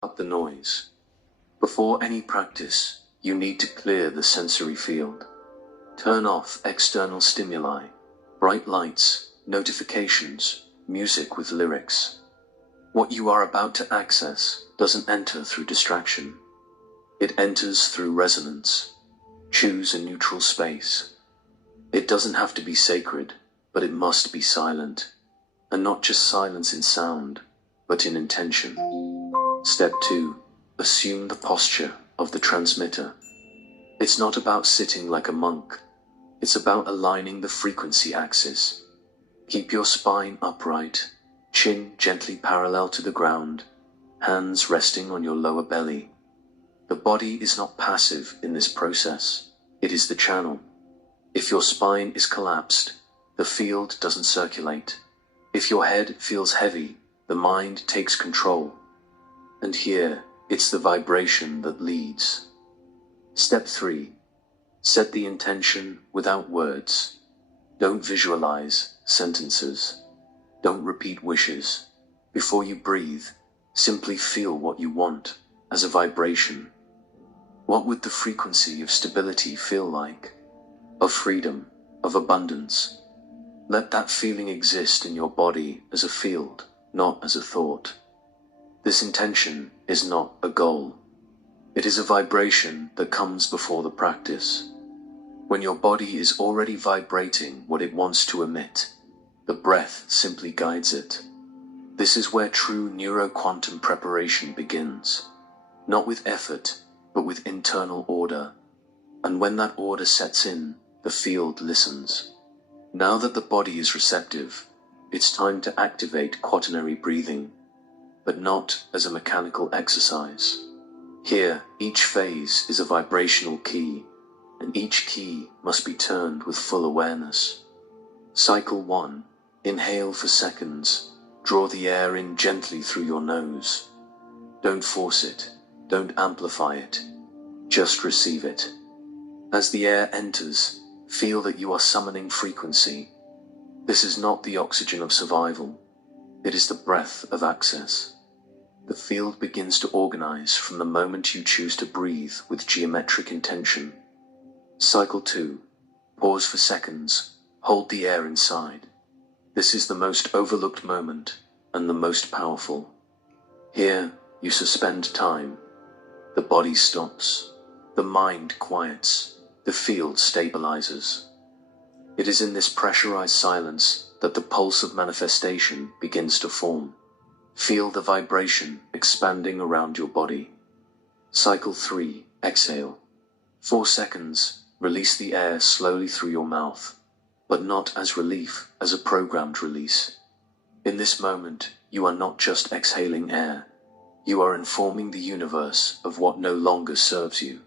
Up the noise. Before any practice, you need to clear the sensory field. Turn off external stimuli, bright lights, notifications, music with lyrics. What you are about to access doesn't enter through distraction. It enters through resonance. Choose a neutral space. It doesn't have to be sacred, but it must be silent. And not just silence in sound, but in intention. Step 2. Assume the posture of the transmitter. It's not about sitting like a monk. It's about aligning the frequency axis. Keep your spine upright, chin gently parallel to the ground, hands resting on your lower belly. The body is not passive in this process. It is the channel. If your spine is collapsed, the field doesn't circulate. If your head feels heavy, the mind takes control. And here, it's the vibration that leads. Step 3. Set the intention without words. Don't visualize sentences. Don't repeat wishes. Before you breathe, simply feel what you want as a vibration. What would the frequency of stability feel like? Of freedom, of abundance. Let that feeling exist in your body as a field, not as a thought. This intention is not a goal. It is a vibration that comes before the practice. When your body is already vibrating what it wants to emit, the breath simply guides it. This is where true neuroquantum preparation begins. Not with effort, but with internal order. And when that order sets in, the field listens. Now that the body is receptive, it's time to activate quaternary breathing, but not as a mechanical exercise. Here, each phase is a vibrational key, and each key must be turned with full awareness. Cycle 1. Inhale for seconds. Draw the air in gently through your nose. Don't force it. Don't amplify it. Just receive it. As the air enters, feel that you are summoning frequency. This is not the oxygen of survival. It is the breath of access. The field begins to organize from the moment you choose to breathe with geometric intention. Cycle 2. Pause for seconds. Hold the air inside. This is the most overlooked moment and the most powerful. Here, you suspend time. The body stops. The mind quiets. The field stabilizes. It is in this pressurized silence that the pulse of manifestation begins to form. Feel the vibration expanding around your body. Cycle 3. Exhale. 4 seconds. Release the air slowly through your mouth, but not as relief, as a programmed release. In this moment, you are not just exhaling air. You are informing the universe of what no longer serves you.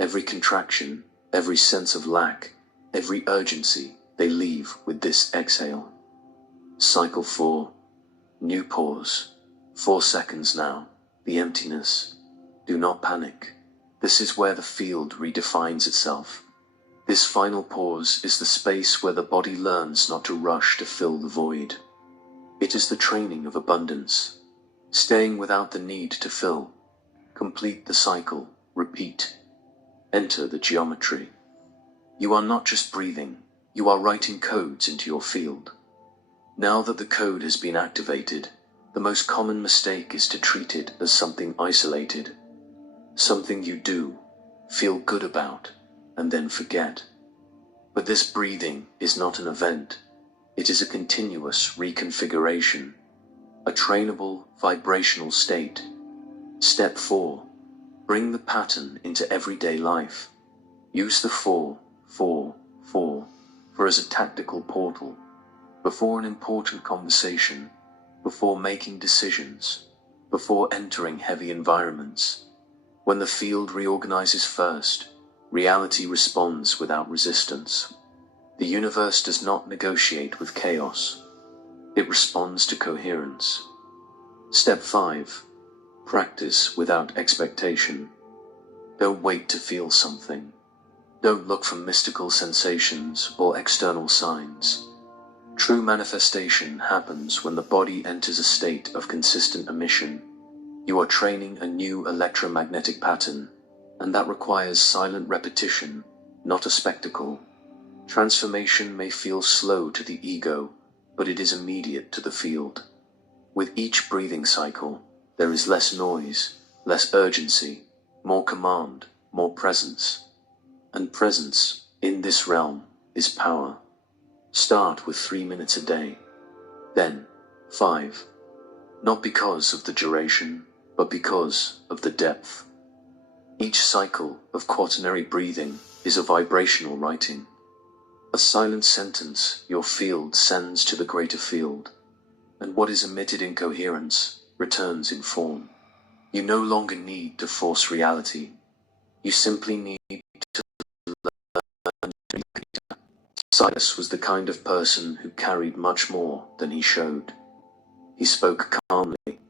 Every contraction, every sense of lack, every urgency, they leave with this exhale. Cycle 4. New pause. 4 seconds now. The emptiness. Do not panic. This is where the field redefines itself. This final pause is the space where the body learns not to rush to fill the void. It is the training of abundance. Staying without the need to fill. Complete the cycle. Repeat. Enter the geometry. You are not just breathing, you are writing codes into your field. Now that the code has been activated, the most common mistake is to treat it as something isolated. Something you do, feel good about, and then forget. But this breathing is not an event. It is a continuous reconfiguration, a trainable vibrational state. Step 4. Bring the pattern into everyday life. Use the 4-4-4 as a tactical portal. Before an important conversation, before making decisions, before entering heavy environments. When the field reorganizes first, reality responds without resistance. The universe does not negotiate with chaos. It responds to coherence. Step 5. Practice without expectation. Don't wait to feel something. Don't look for mystical sensations or external signs. True manifestation happens when the body enters a state of consistent emission. You are training a new electromagnetic pattern, and that requires silent repetition, not a spectacle. Transformation may feel slow to the ego, but it is immediate to the field. With each breathing cycle, there is less noise, less urgency, more command, more presence. And presence, in this realm, is power. Start with 3 minutes a day. Then, 5. Not because of the duration, but because of the depth. Each cycle of quaternary breathing is a vibrational writing. A silent sentence your field sends to the greater field, and what is emitted in coherence returns in form. You no longer need to force reality. You simply need to learn to be. Silas was the kind of person who carried much more than he showed. He spoke calmly.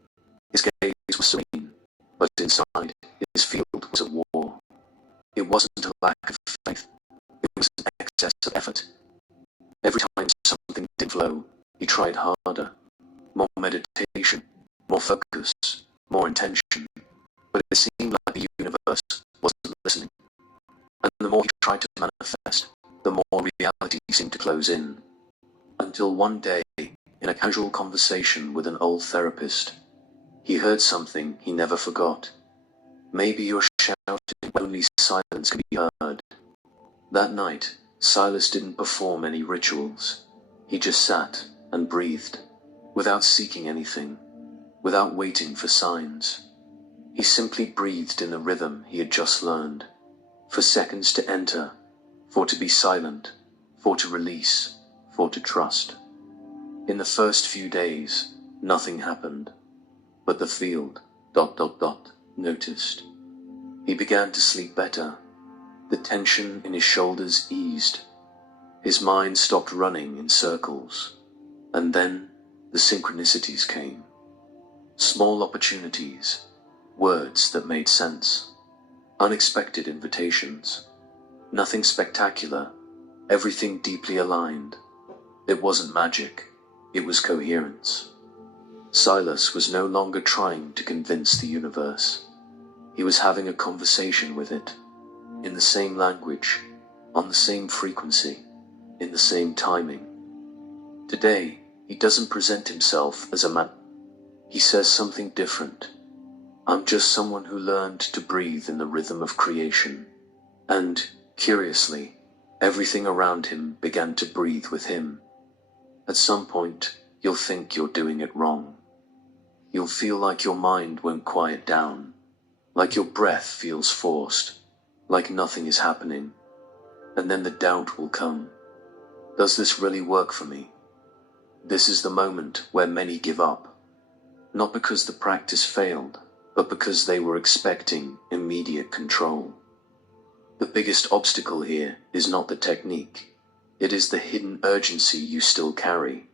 His gaze was serene, but inside his field was a war. It wasn't a lack of faith. It was an excess of effort. Every time something didn't flow, he tried harder. More meditation, more focus, more intention. But it seemed like the universe wasn't listening. And the more he tried to manifest, the more reality seemed to close in. Until one day, in a casual conversation with an old therapist, he heard something he never forgot. Maybe you're shouting when only silence can be heard. That night, Silas didn't perform any rituals. He just sat and breathed, without seeking anything, without waiting for signs. He simply breathed in the rhythm he had just learned, for seconds to enter, for to be silent, for to release, for to trust. In the first few days, nothing happened, but the field, noticed. He began to sleep better. The tension in his shoulders eased. His mind stopped running in circles. And then the synchronicities came. Small opportunities, words that made sense, unexpected invitations. Nothing spectacular, everything deeply aligned. It wasn't magic, it was coherence. Silas was no longer trying to convince the universe. He was having a conversation with it, in the same language, on the same frequency, in the same timing. Today, he doesn't present himself as a man. He says something different. I'm just someone who learned to breathe in the rhythm of creation. And, curiously, everything around him began to breathe with him. At some point, you'll think you're doing it wrong. You'll feel like your mind won't quiet down, like your breath feels forced, like nothing is happening. And then the doubt will come. Does this really work for me? This is the moment where many give up. Not because the practice failed, but because they were expecting immediate control. The biggest obstacle here is not the technique. It is the hidden urgency you still carry.